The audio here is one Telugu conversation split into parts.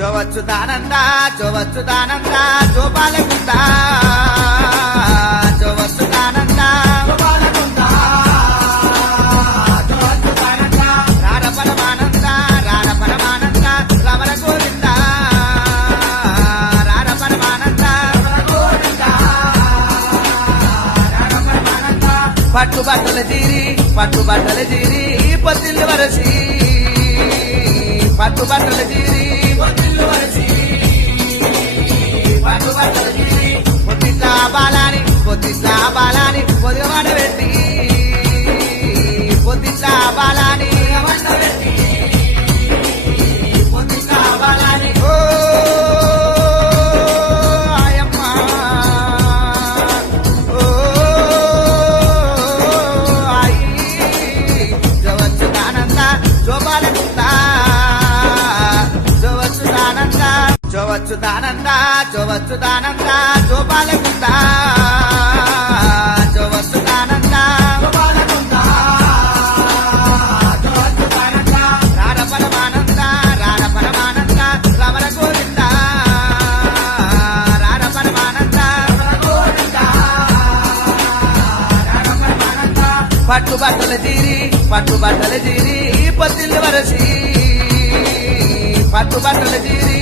జోవచ్చుతానంద జోవచ్చుతానంద జోపాలకుంట జోవచ్చుతానంద రార పరమానంద రార పరమానంద రమణ గోవింద రార పరమానంద పట్టుబట్టల జీరి పొత్తిల్లు వరసి పట్టుబట్టల జీరి పొద్దుట్లా బాలాని పొదిగమాట పెట్టి పొద్దుట్లా బాలాని ఓ ఆయమ్మ ఓ ఆయి జోవచ్చుతానంద జోపాలకుంట జోవచ్చుతానంద జోవచ్చుతానంద జోపాలకుంట జోవచ్చుతానంద రార పరమానంద రమణ గోవింద రార పరమానంద పట్టుబట్టల జీరి పొత్తిల్లు వరసి పట్టుబట్టల జీరి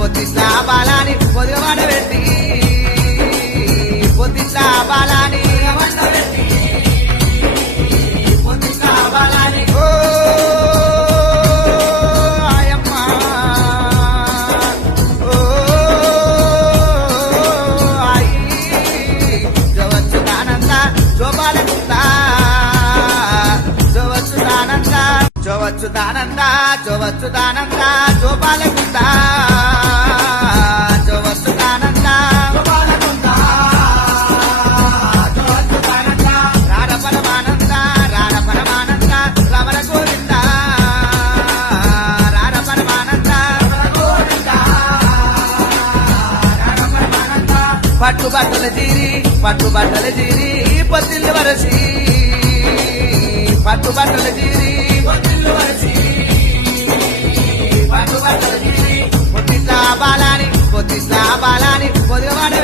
పొద్దుట్లా బాలాని పొదిగమాట పెట్టి పొద్దుట్లా బాలాని ఓ ఆయమ్మ ఓ ఆయి జోవచ్చుతానంద జోపాలకుంట జోవచ్చుతానంద జోవచ్చుతానంద జోపాలకుంట జోవచ్చుతానంద రార పరమానంద రమణ గోవింద రార పరమానంద పట్టుబట్టల జీరి పొత్తిల్లు వరసి పట్టుబట్టల జీరి పొద్దుట్లా బాలాని పొదిగమాట